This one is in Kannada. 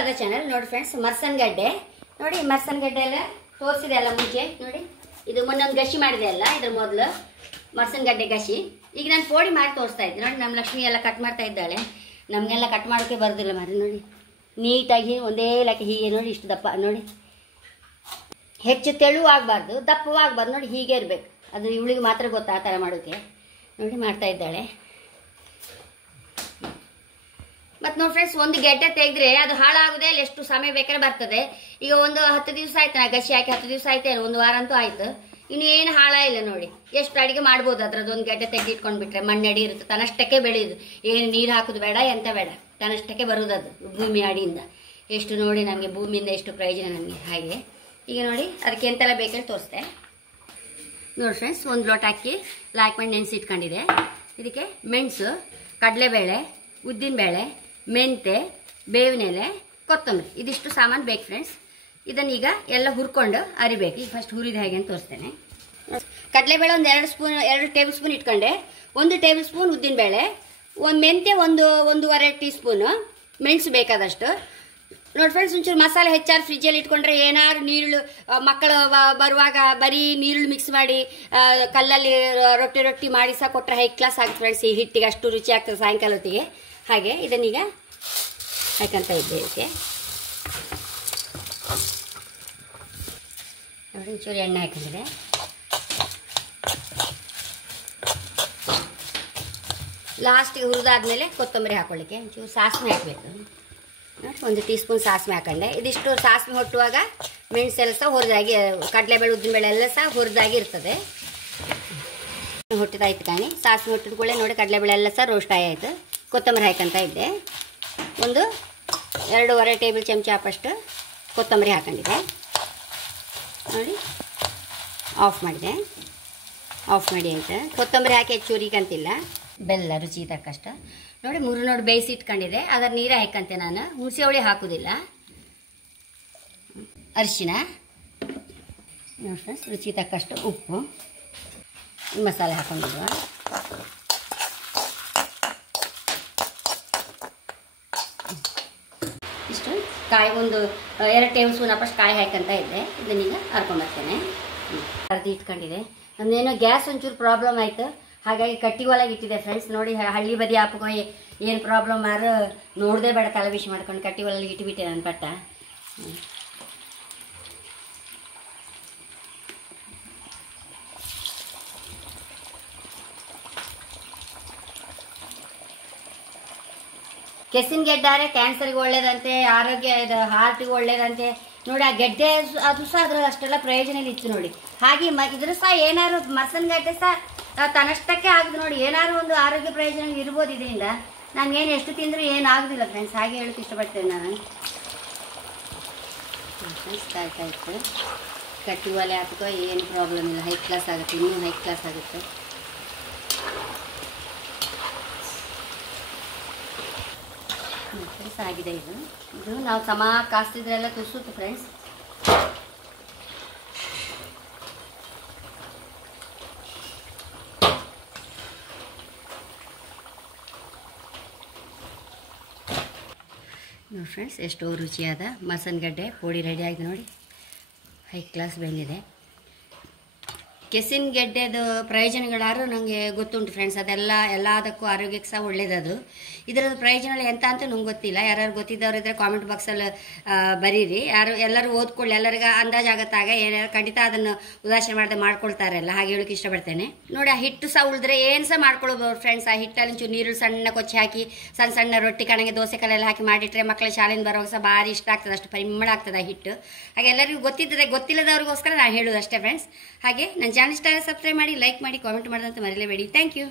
ಅದ ಚಾನಲ್ ನೋಡಿ ಫ್ರೆಂಡ್ಸ್. ಮರ್ಸನ್ಗಡ್ಡೆ ನೋಡಿ, ಮರ್ಸನ್ಗಡ್ಡೆ ಎಲ್ಲ ತೋರಿಸಿದೆ ಅಲ್ಲ ಮುಂಚೆ ನೋಡಿ. ಇದು ಮೊನ್ನೊಂದು ಗಸಿ ಮಾಡಿದೆ ಅಲ್ಲ, ಇದ್ರ ಮೊದಲು ಮರ್ಸನ್ಗಡ್ಡೆ ಗಸಿ. ಈಗ ನಾನು ಪೋಡಿ ಮಾಡಿ ತೋರಿಸ್ತಾ ಇದ್ದೆ ನೋಡಿ. ನಮ್ಮ ಲಕ್ಷ್ಮಿ ಎಲ್ಲ ಕಟ್ ಮಾಡ್ತಾ ಇದ್ದಾಳೆ. ನಮಗೆಲ್ಲ ಕಟ್ ಮಾಡೋಕ್ಕೆ ಬರೋದಿಲ್ಲ ಮಾರಿ ನೋಡಿ. ನೀಟಾಗಿ ಒಂದೇ ಲೆಕ್ಕ ಹೀಗೆ ನೋಡಿ, ಇಷ್ಟು ದಪ್ಪ ನೋಡಿ. ಹೆಚ್ಚು ತೆಳುವು ಆಗಬಾರ್ದು, ದಪ್ಪವೂ ಆಗಬಾರ್ದು ನೋಡಿ, ಹೀಗೆ ಇರಬೇಕು. ಅದು ಇವಳಿಗೆ ಮಾತ್ರ ಗೊತ್ತಾ ಆ ಥರ ಮಾಡೋಕ್ಕೆ ನೋಡಿ. ಮಾಡ್ತಾ ಇದ್ದಾಳೆ. ಮತ್ತು ನೋಡಿ ಫ್ರೆಂಡ್ಸ್, ಒಂದು ಗೆಡ್ಡೆ ತೆಗೆದ್ರೆ ಅದು ಹಾಳಾಗೋದೇ ಅಲ್ಲಿ ಎಷ್ಟು ಸಮಯ ಬೇಕಾದ್ರೆ ಬರ್ತದೆ. ಈಗ ಒಂದು 10 ದಿವಸ ಆಯ್ತು ನಾ ಗಸಿ ಹಾಕಿ, 10 ದಿವಸ ಆಯ್ತು, ಒಂದು ವಾರ ಅಂತೂ ಆಯ್ತು. ಇನ್ನು ಏನು ಹಾಳಾಗಿಲ್ಲ ನೋಡಿ. ಎಷ್ಟು ಅಡುಗೆ ಮಾಡ್ಬೋದು ಅದ್ರದ್ದು. ಒಂದು ಗೆಡ್ಡೆ ತೆಗೆದು ಇಟ್ಕೊಂಡ್ಬಿಟ್ರೆ ಮಣ್ಣಡಿ ಇರುತ್ತೆ, ತನ್ನಷ್ಟಕ್ಕೆ ಬೆಳೆಯೋದು. ಏನು ನೀರು ಹಾಕೋದು ಬೇಡ, ಎಂತ ಬೇಡ, ತನ್ನಷ್ಟಕ್ಕೆ ಬರೋದು ಅದು ಭೂಮಿ ಅಡಿಯಿಂದ. ಎಷ್ಟು ನೋಡಿ ನಮಗೆ ಭೂಮಿಯಿಂದ ಎಷ್ಟು ಪ್ರಯೋಜನ ನಮಗೆ. ಹಾಗೆ ಈಗ ನೋಡಿ ಅದಕ್ಕೆ ಎಂತೆಲ್ಲ ಬೇಕಂತ ತೋರಿಸ್ದೆ ನೋಡಿ ಫ್ರೆಂಡ್ಸ್. ಒಂದು ಲೋಟ ಅಕ್ಕಿ ಲಾಕ್ ಮಾಡಿ ನೆನೆಸಿ ಇಟ್ಕೊಂಡಿದೆ. ಇದಕ್ಕೆ ಮೆಣಸು, ಕಡಲೆಬೇಳೆ, ಉದ್ದಿನಬೇಳೆ, ಮೆಂತೆ, ಬೇವಿನ ಎಲೆ, ಕೊತ್ತಂಬರಿ, ಇದಿಷ್ಟು ಸಾಮಾನು ಬೇಕು ಫ್ರೆಂಡ್ಸ್. ಇದನ್ನೀಗ ಎಲ್ಲ ಹುರ್ಕೊಂಡು ಅರಿಬೇಕು. ಈಗ ಫಸ್ಟ್ ಹುರಿದ ಹೇಗೆ ಅಂತ ತೋರಿಸ್ತೇನೆ. ಕಡಲೆಬೇಳೆ ಒಂದು 2 ಟೇಬಲ್ ಸ್ಪೂನ್ ಇಟ್ಕೊಂಡೆ. 1 ಟೇಬಲ್ ಸ್ಪೂನ್ ಉದ್ದಿನಬೇಳೆ, ಒಂದು ಮೆಂತೆ, ಒಂದೂವರೆ ಟೀ ಸ್ಪೂನು, ಮೆಣಸು ಬೇಕಾದಷ್ಟು ನೋಡಿ ಫ್ರೆಂಡ್ಸ್. ಒಂಚೂರು ಮಸಾಲೆ ಹೆಚ್ಚಾರು ಫ್ರಿಜ್ಜಲ್ಲಿ ಇಟ್ಕೊಂಡ್ರೆ ಏನಾದ್ರು ನೀರುಳ್ಳು ಮಕ್ಕಳು ಬರುವಾಗ ಬರೀ ನೀರುಳ್ಳು ಮಿಕ್ಸ್ ಮಾಡಿ ಕಲ್ಲಲ್ಲಿ ರೊಟ್ಟಿ ಮಾಡಿ ಸಹ ಕೊಟ್ಟರೆ ಹೈ ಕ್ಲಾಸ್ ಆಗುತ್ತೆ ಫ್ರೆಂಡ್ಸ್. ಈ ಹಿಟ್ಟಿಗೆ ಅಷ್ಟು ರುಚಿ ಆಗ್ತದೆ ಸಾಯಂಕಾಲ ಹೊತ್ತಿಗೆ. ಹಾಗೆ ಇದನ್ನೀಗ ಹಾಕಂತ ಇದ್ದೆ. ಇದಕ್ಕೆ ನೋಡಿ ಒಂಚೂರು ಎಣ್ಣೆ ಹಾಕಿದ್ರೆ ಲಾಸ್ಟಿಗೆ ಹುರಿದಾದ್ಮೇಲೆ ಕೊತ್ತಂಬರಿ ಹಾಕೊಳ್ಳಿಕ್ಕೆ ಒಂಚೂರು ಸಾಸಿವೆ ಹಾಕಬೇಕು ನೋಡಿ. 1 ಟೀ ಸ್ಪೂನ್ ಸಾಸಿವೆ ಹಾಕೊಂಡೆ. ಇದಿಷ್ಟು ಸಾಸಿವೆ ಹೊಟ್ಟುವಾಗ ಮೆಣಸೆಲ್ಲ ಸಹ ಹುರಿದಾಗಿ, ಕಡಲೆಬೇಳೆ ಉದ್ದಿನಬೇಳೆ ಎಲ್ಲ ಸಹ ಹುರಿದಾಗಿ ಇರ್ತದೆ. ಹೊಟ್ಟಿದಾಯ್ತು ಕಾಣಿ. ಸಾಸಿವೆ ಹೊಟ್ಟಿದ ಕೂಡಲೇ ನೋಡಿ ಕಡಲೆಬೇಳೆ ಎಲ್ಲ ಸಹ ರೋಸ್ಟ್ ಆಯಿತು. ಕೊತ್ತಂಬರಿ ಹಾಕಂತ ಇದ್ದೆ. 2.5 ಟೇಬಲ್ ಚಮಚ ಅಪ್ಪಷ್ಟು ಕೊತ್ತಂಬರಿ ಹಾಕೊಂಡಿದ್ದೆ ನೋಡಿ. ಆಫ್ ಮಾಡಿದೆ. ಆಫ್ ಮಾಡಿ ಆಯಿತು. ಕೊತ್ತಂಬರಿ ಹಾಕಿ ಹೆಚ್ಚು ಹುರಿಕಂತಿಲ್ಲ. ಬೆಲ್ಲ ರುಚಿಗೆ ತಕ್ಕಷ್ಟು ನೋಡಿ. 3 ನೋಡಿ ಬೇಯಿಸಿ ಇಟ್ಕೊಂಡಿದೆ. ಅದರ ನೀರು ಹಾಕಂತೆ ನಾನು. ಹುಣಸೆ ಹುಳಿ ಹಾಕೋದಿಲ್ಲ. ಅರಿಶಿನ ನೋಡಿ ಫ್ರೆಂಡ್ಸ್, ರುಚಿಗೆ ತಕ್ಕಷ್ಟು ಉಪ್ಪು, ಮಸಾಲೆ ಹಾಕೊಂಡಿದ್ವ. ಇಷ್ಟು ಕಾಯಿ, 2 ಟೇಬಲ್ ಸ್ಪೂನ್ ಅಪ್ಪಷ್ಟು ಕಾಯಿ ಹಾಕಂತ ಇದ್ದೆ. ಇದನ್ನೀಗ ಹರ್ಕೊಂಬರ್ತೇನೆ. ಅರ್ದು ಇಟ್ಕೊಂಡಿದೆ. ನಮ್ದೇನೋ ಗ್ಯಾಸ್ ಒಂಚೂರು ಪ್ರಾಬ್ಲಮ್ ಆಯಿತು, ಹಾಗಾಗಿ ಕಟ್ಟಿ ಒಳಗೆ ಇಟ್ಟಿದೆ ಫ್ರೆಂಡ್ಸ್. ನೋಡಿ ಹಳ್ಳಿ ಬದಿ ಹಾಪಕೋ ಏನು ಪ್ರಾಬ್ಲಮ್ ಆದ್ರೂ ನೋಡದೆ ಬೇಡ, ತಲೆ ಬಿಸಿ ಮಾಡ್ಕೊಂಡು ಕಟ್ಟಿ ಒಳಗೆ ಇಟ್ಬಿಟ್ಟೆ ನನ್ನ ಪಟ್ಟ. ಕೆಸಿನ ಗೆಡ್ಡೆ ಕ್ಯಾನ್ಸರ್ಗೆ ಒಳ್ಳೇದಂತೆ, ಆರೋಗ್ಯ ಇದು ಹಾರ್ಟಿಗೆ ಒಳ್ಳೇದಂತೆ ನೋಡಿ. ಆ ಗೆಡ್ಡೆ ಅದು ಸಹ ಅದ್ರ ಅಷ್ಟೆಲ್ಲ ಪ್ರಯೋಜನ ಇತ್ತು ನೋಡಿ. ಹಾಗೆ ಇದ್ರ ಸಹ ಏನಾದ್ರು ಮರ್ಸನ್ಗಡ್ಡೆ ಸಹ ತನ್ನಷ್ಟಕ್ಕೆ ಆಗುದು ನೋಡಿ. ಏನಾದ್ರು ಒಂದು ಆರೋಗ್ಯ ಪ್ರಯೋಜನ ಇರ್ಬೋದು ಇದರಿಂದ. ನಾನು ಎಷ್ಟು ತಿಂದರೂ ಏನಾಗೋದಿಲ್ಲ ಫ್ರೆಂಡ್ಸ್. ಹಾಗೆ ಹೇಳೋಕ್ಕೆ ಇಷ್ಟಪಡ್ತೇನೆ ನಾನು. ಫ್ರೆಂಡ್ಸ್ ಕಾಯ್ತಾ ಇತ್ತು. ಕಟ್ಟಿ ಒಲೆ ಹಾಕೋ ಏನು ಪ್ರಾಬ್ಲಮ್ ಇಲ್ಲ, ಹೈ ಕ್ಲಾಸ್ ಆಗುತ್ತೆ, ಇನ್ನೂ ಹೈ ಕ್ಲಾಸ್ ಆಗುತ್ತೆ. ಫ್ರೆಂಡ್ಸ್ ಆಗಿದೆ. ಇದು ನಾವು ಸಮ ಕಾಸ್ತಿದ್ರೆಲ್ಲ ತುಸುತ್ತೆ ಫ್ರೆಂಡ್ಸ್. ನೋಡಿ ಫ್ರೆಂಡ್ಸ್, ಎಷ್ಟೋ ರುಚಿಯಾದ ಮಸನ್ಗಡ್ಡೆ ಪೋಡಿ ರೆಡಿ ಆಗಿದೆ ನೋಡಿ. ಹೈ ಕ್ಲಾಸ್ ಬೆಂದಿದೆ. ಕೆಸಿನ ಗೆಡ್ಡೆದು ಪ್ರಯೋಜನಗಳಾದ್ರೂ ನನಗೆ ಗೊತ್ತುಂಟು ಫ್ರೆಂಡ್ಸ್. ಎಲ್ಲದಕ್ಕೂ ಆರೋಗ್ಯಕ್ಕೆ ಸಹ ಒಳ್ಳೇದದು. ಇದರದ್ದು ಪ್ರಯೋಜನಗಳು ಎಂತ ಅಂತ ನಂಗೆ ಗೊತ್ತಿಲ್ಲ. ಯಾರು ಗೊತ್ತಿದ್ದವ್ರು ಇದ್ದರೆ ಕಾಮೆಂಟ್ ಬಾಕ್ಸಲ್ಲಿ ಬರೀರಿ. ಎಲ್ಲರೂ ಓದ್ಕೊಳ್ಳಿ, ಎಲ್ಲರಿಗೂ ಅಂದಾಜಾಗತ್ತಾಗ ಏನಾರು ಖಂಡಿತ ಅದನ್ನು ಉದಾಸೀನ ಮಾಡದೆ ಮಾಡ್ಕೊಳ್ತಾರಲ್ಲ. ಹಾಗೆ ಹೇಳೋಕೆ ಇಷ್ಟಪಡ್ತೇನೆ ನೋಡಿ. ಆ ಹಿಟ್ಟು ಸಹ ಉಳಿದ್ರೆ ಏನು ಸಹ ಮಾಡ್ಕೊಳ್ಬೋದು ಫ್ರೆಂಡ್ಸ್. ಆ ಹಿಟ್ಟಲ್ಲಿ ಒಂಚೂರು ನೀರು ಸಣ್ಣ ಕೊಚ್ಚಿ ಹಾಕಿ ಸಣ್ಣ ಸಣ್ಣ ರೊಟ್ಟಿ ಕಣಗೆ ದೋಸೆ ಕಲ್ಲೆಲ್ಲ ಹಾಕಿ ಮಾಡಿಟ್ರೆ ಮಕ್ಕಳ ಶಾಲೆಯಿಂದ ಬರುವಾಗ ಸಹ ಭಾರಿ ಇಷ್ಟ ಆಗ್ತದೆ. ಅಷ್ಟು ಪರಿಮಳ ಆಗ್ತದೆ ಆ ಹಿಟ್ಟು. ಹಾಗೆ ಎಲ್ಲರಿಗೂ ಗೊತ್ತಿದ್ದದೆ, ಗೊತ್ತಿಲ್ಲದವ್ರಿಗೋಸ್ಕರ ನಾನು ಹೇಳೋದು ಅಷ್ಟೇ ಫ್ರೆಂಡ್ಸ್. ಹಾಗೆ ನನ್ನ ಚಾನಲ್ ಇಷ್ಟ ಸಬ್ಸ್ಕ್ರೈಬ್ ಮಾಡಿ, ಲೈಕ್ ಮಾಡಿ, ಕಾಮೆಂಟ್ ಮಾಡೋದಂತ ಮರೆಯಲೇಬೇಡಿ. Thank you.